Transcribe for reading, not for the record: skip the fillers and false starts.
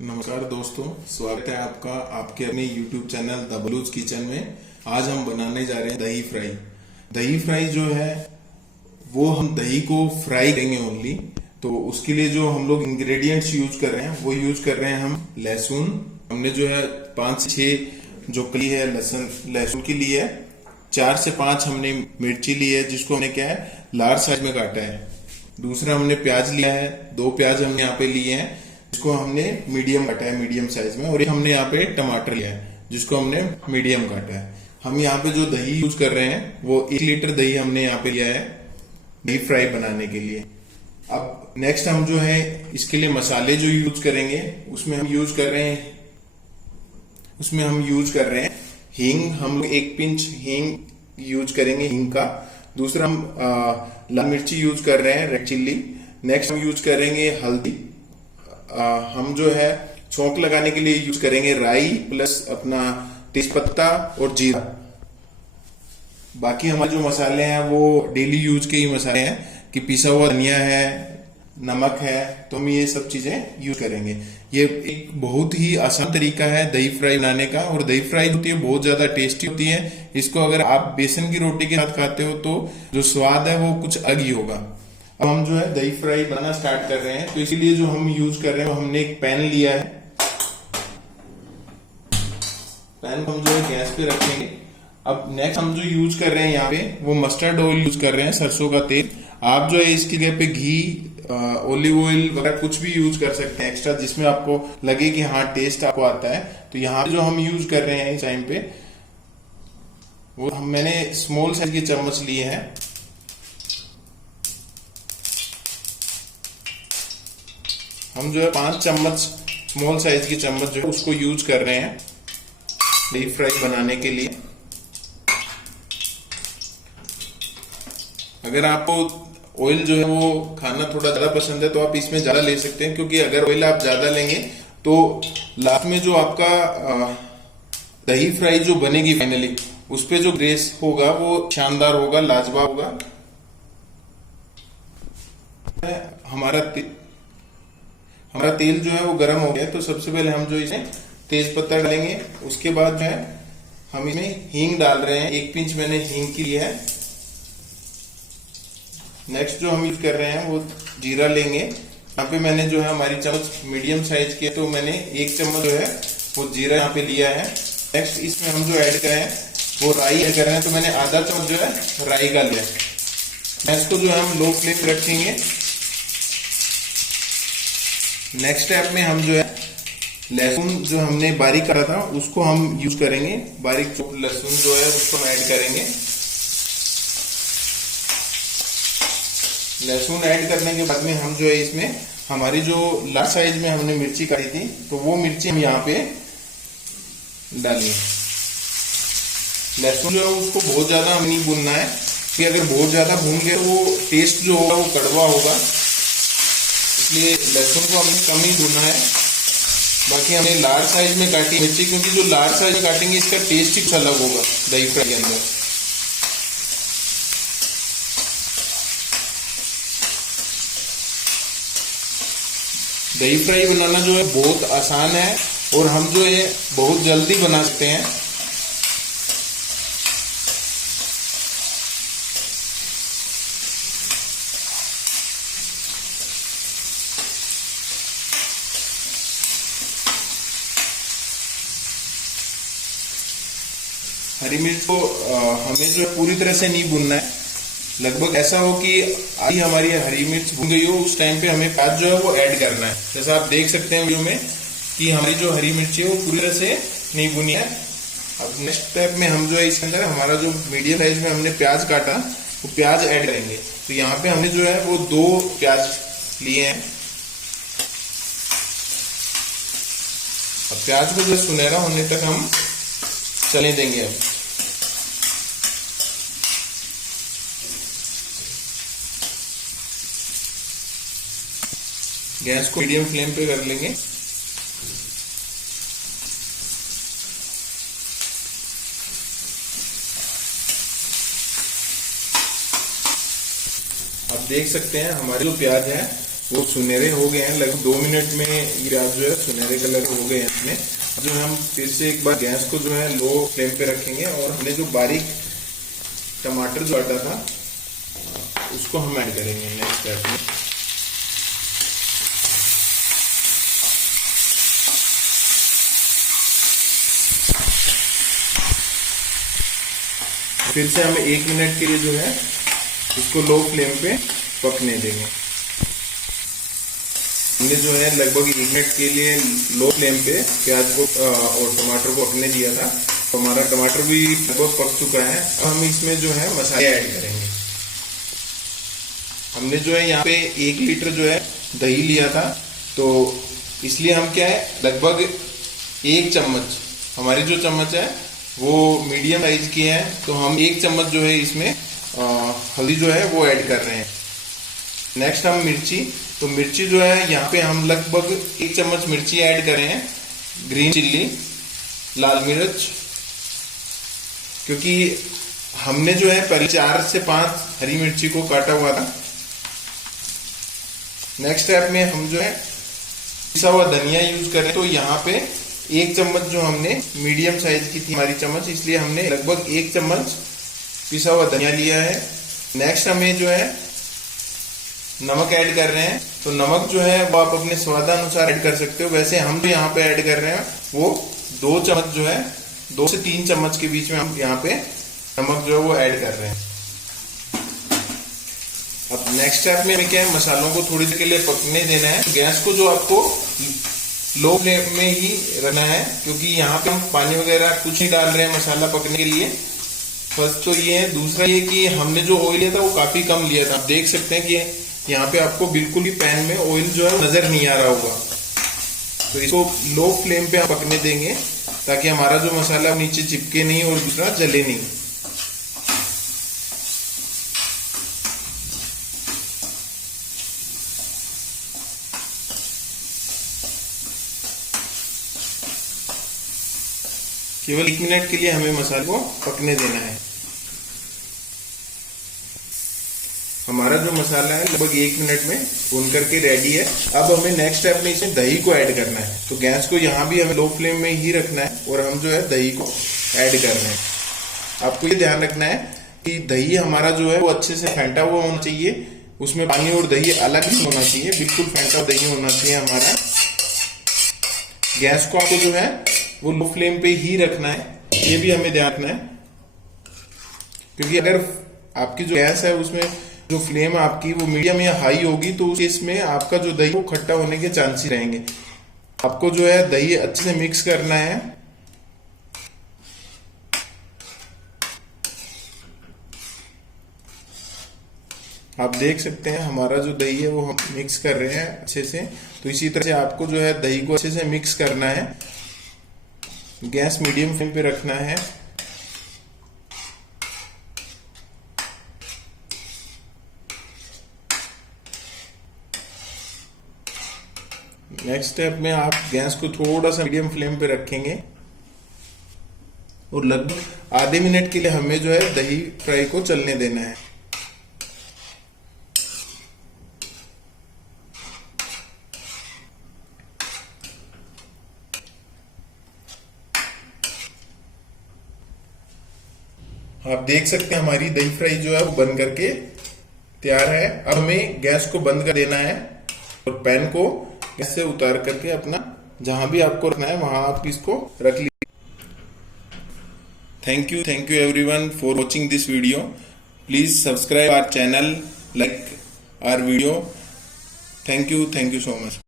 नमस्कार दोस्तों, स्वागत है आपका आपके अपने YouTube channel the Baloch kitchen में। आज हम बनाने जा रहे हैं दही फ्राई। दही फ्राई जो है वो हम दही को फ्राई करेंगे ओनली। तो उसके लिए जो हम लोग इंग्रेडिएंट्स यूज कर रहे हैं वो यूज कर रहे हैं हम लहसुन। हमने जो है 5 से 6 जो कली है लहसुन की ली है। 4 से 5 हमने मिर्ची ली है जिसको हमने क्या है लार्ज साइज में काटा है। दूसरा हमने प्याज लिया है, 2 प्याज हमने यहाँ पे लिए हैं जिसको हमने मीडियम काटा है मीडियम साइज में। और एक हमने यहाँ पे टमाटर लिया है जिसको हमने मीडियम काटा है। हम यहाँ पे जो दही यूज कर रहे हैं वो 1 लीटर दही हमने यहाँ पे लिया है दही फ्राई बनाने के लिए। अब नेक्स्ट हम जो है इसके लिए मसाले जो यूज करेंगे उसमें हम यूज कर रहे हैं हींग। हम 1 पिंच हींग यूज करेंगे हींग का। दूसरा हम लाल मिर्ची यूज कर रहे हैं रेड चिल्ली। नेक्स्ट हम यूज करेंगे हल्दी। हम जो है छौंक लगाने के लिए यूज करेंगे राई प्लस अपना तेजपत्ता और जीरा। बाकी हमारे जो मसाले हैं वो डेली यूज के ही मसाले हैं कि पिसा हुआ धनिया है, नमक है, तो हम ये सब चीजें यूज करेंगे। ये एक बहुत ही आसान तरीका है दही फ्राई बनाने का। और दही फ्राई होती है बहुत ज्यादा टेस्टी होती है। इसको अगर आप बेसन की रोटी के साथ खाते हो तो जो स्वाद है वो कुछ अलग ही होगा। अब हम जो है दही फ्राई बनाना स्टार्ट कर रहे हैं। तो इसीलिए जो हम यूज कर रहे हैं वो हमने एक पैन लिया है। पैन को हम जो है गैस पे रखेंगे। अब नेक्स्ट हम जो यूज कर रहे हैं यहाँ पे वो मस्टर्ड ऑयल यूज कर रहे हैं, सरसों का तेल। आप जो है इसकी जगह पे घी, ऑलिव ऑयल वगैरह कुछ भी यूज कर सकते हैं एक्स्ट्रा, जिसमें आपको लगे कि हाँ टेस्ट आपको आता है। तो यहाँ पे जो हम यूज कर रहे हैं इस टाइम पे वो मैंने स्मॉल साइज के चम्मच लिए हैं। हम जो है 5 चम्मच स्मॉल साइज के चम्मच जो है उसको यूज कर रहे हैं दही फ्राई बनाने के लिए। अगर आपको ऑयल जो है वो खाना थोड़ा ज्यादा पसंद है तो आप इसमें ज्यादा ले सकते हैं, क्योंकि अगर ऑयल आप ज्यादा लेंगे तो लास्ट में जो आपका दही फ्राई जो बनेगी फाइनली उस पे जो ग्रेस होगा वो शानदार होगा, लाजवाब होगा। हमारा तेल जो है वो गर्म हो गया है। तो सबसे पहले हम जो इसमें तेज पत्ता डालेंगे। उसके बाद जो है हम इसमें हींग डाल रहे हैं। 1 पिंच मैंने हींग की है। नेक्स्ट जो हम यूज कर रहे हैं वो जीरा लेंगे। यहाँ पे मैंने जो है हमारी चम्मच मीडियम साइज की है तो मैंने 1 चम्मच जो है वो जीरा यहाँ पे लिया है। नेक्स्ट इसमें हम जो ऐड करें वो राई ऐड कर रहे हैं। तो मैंने आधा चम्मच जो है राई का लिया। नेक्स्ट को जो है हम लो फ्लेम पे रखेंगे। नेक्स्ट स्टेप में हम जो है लहसुन जो हमने बारीक करा था उसको हम यूज करेंगे। बारीक चॉप्ड लहसुन जो है उसको हम ऐड करेंगे। लहसुन ऐड करने के बाद में हम जो है इसमें हमारी जो लार्ज साइज में हमने मिर्ची काटी थी तो वो मिर्ची हम यहाँ पे डालेंगे। लहसुन जो है उसको बहुत ज्यादा हमें नहीं भूनना है, कि अगर बहुत ज्यादा भून गए तो वो टेस्ट जो होगा वो कड़वा होगा, इसलिए लहसुन को हमें कम ही भूनना है। बाकी हमने लार्ज साइज में काटी मिर्ची, क्योंकि जो लार्ज साइज में काटेंगे इसका टेस्ट ही कुछ अलग होगा दही फ्राई के अंदर। दही फ्राई बनाना जो है बहुत आसान है और हम जो है बहुत जल्दी बना सकते हैं। हरी मिर्च को हमें जो है पूरी तरह से नहीं भूनना है। लगभग ऐसा हो कि आधी हमारी हरी मिर्च भून गई हो, उस टाइम पे हमें प्याज जो है वो ऐड करना है। जैसा आप देख सकते हैं वीडियो में कि हमारी जो हरी मिर्ची है वो पूरी तरह से नहीं भुनी है। अब नेक्स्ट स्टेप में हम जो है इसके अंदर हमारा जो मीडियम साइज में हमने प्याज काटा वो प्याज ऐड करेंगे। तो यहाँ पे हमने जो है वो 2 प्याज लिए हैं। अब प्याज को जो सुनहरा होने तक हम चलने देंगे। अब गैस को मीडियम फ्लेम पे कर लेंगे। आप देख सकते हैं हमारे जो प्याज है वो सुनहरे हो गए हैं। लगभग 2 मिनट में ये प्याज जो है सुनहरे कलर हो गए हैं इसमें। जो हम फिर से एक बार गैस को जो है लो फ्लेम पे रखेंगे और हमने जो बारीक टमाटर जो काटा था उसको हम ऐड करेंगे नेक्स्ट स्टेप में। फिर से हम 1 मिनट के लिए जो है इसको लो फ्लेम पे पकने देंगे। हमने जो है लगभग 1 मिनट के लिए लो फ्लेम पे प्याज को और टमाटर को पकने दिया था। तो हमारा टमाटर भी लगभग पक चुका है। अब हम इसमें जो है मसाले ऐड करेंगे। हमने जो है यहाँ पे 1 लीटर जो है दही लिया था, तो इसलिए हम क्या है लगभग 1 चम्मच, हमारी जो चम्मच है वो मीडियम साइज की है, तो हम 1 चम्मच जो है इसमें हल्दी जो है वो ऐड कर रहे हैं। नेक्स्ट हम मिर्ची, तो मिर्ची जो है यहाँ पे हम लगभग 1 चम्मच मिर्ची ऐड कर रहे हैं। ग्रीन चिल्ली, लाल मिर्च, क्योंकि हमने जो है पहले 4 से 5 हरी मिर्ची को काटा हुआ था। नेक्स्ट स्टेप में हम जो है पिसा हुआ धनिया यूज करें, तो यहाँ पे 1 चम्मच जो हमने मीडियम साइज की थी हमारी चम्मच, इसलिए हमने लगभग 1 चम्मच पिसा हुआ धनिया लिया है। नेक्स्ट हमें जो है नमक ऐड कर रहे हैं, तो नमक जो है वो आप अपने स्वादानुसार ऐड कर सकते हो। वैसे हम जो यहाँ पे ऐड कर रहे हैं वो 2 चम्मच जो है, 2 से 3 चम्मच के बीच में हम यहाँ पे नमक जो है वो ऐड कर रहे हैं। अब नेक्स्ट स्टेप में हमें क्या है मसालों को थोड़ी देर के लिए पकने देना है। गैस को जो आपको लो फ्लेम में ही रखना है, क्योंकि यहाँ पे हम पानी वगैरह कुछ नहीं डाल रहे हैं मसाला पकने के लिए। फर्स्ट तो ये है। दूसरा ये कि हमने जो ऑयल लिया था वो काफी कम लिया था। आप देख सकते हैं कि यहाँ पे आपको बिल्कुल भी पैन में ऑयल जो है नजर नहीं आ रहा होगा। तो इसको लो फ्लेम पे हम पकने देंगे ताकि हमारा जो मसाला नीचे चिपके नहीं और दूसरा जले नहीं। केवल 1 मिनट के लिए हमें मसाले को पकने देना है। हमारा जो मसाला है लगभग 1 मिनट में भून करके रेडी है। अब हमें नेक्स्ट स्टेप में इसमें दही को ऐड करना है। तो गैस को यहाँ भी हमें लो फ्लेम में ही रखना है और हम जो है दही को ऐड कर रहे हैं। आपको ये ध्यान रखना है कि दही हमारा जो है वो अच्छे से फेंटा हुआ होना चाहिए, उसमें पानी और दही अलग नहीं होना चाहिए, बिल्कुल फेंटा दही होना चाहिए हमारा। गैस को आपको जो है वो लो फ्लेम पे ही रखना है, ये भी हमें ध्यान रखना है, क्योंकि अगर आपकी जो गैस है उसमें जो फ्लेम आपकी वो मीडियम या हाई होगी तो इसमें आपका जो दही वो खट्टा होने के चांसेस रहेंगे। आपको जो है दही अच्छे से मिक्स करना है। आप देख सकते हैं हमारा जो दही है वो हम मिक्स कर रहे हैं अच्छे से। तो इसी तरह से आपको जो है दही को अच्छे से मिक्स करना है। गैस मीडियम फ्लेम पे रखना है। नेक्स्ट स्टेप में आप गैस को थोड़ा सा मीडियम फ्लेम पे रखेंगे और लगभग आधे मिनट के लिए हमें जो है दही फ्राई को चलने देना है। आप देख सकते हैं हमारी दही फ्राई जो है वो बन करके तैयार है। अब हमें गैस को बंद कर देना है और पैन को गैस से उतार करके अपना जहां भी आपको रखना है वहां आप इसको रख लीजिए। Thank you everyone for watching this video. Please subscribe our channel, like our video. Thank you so much.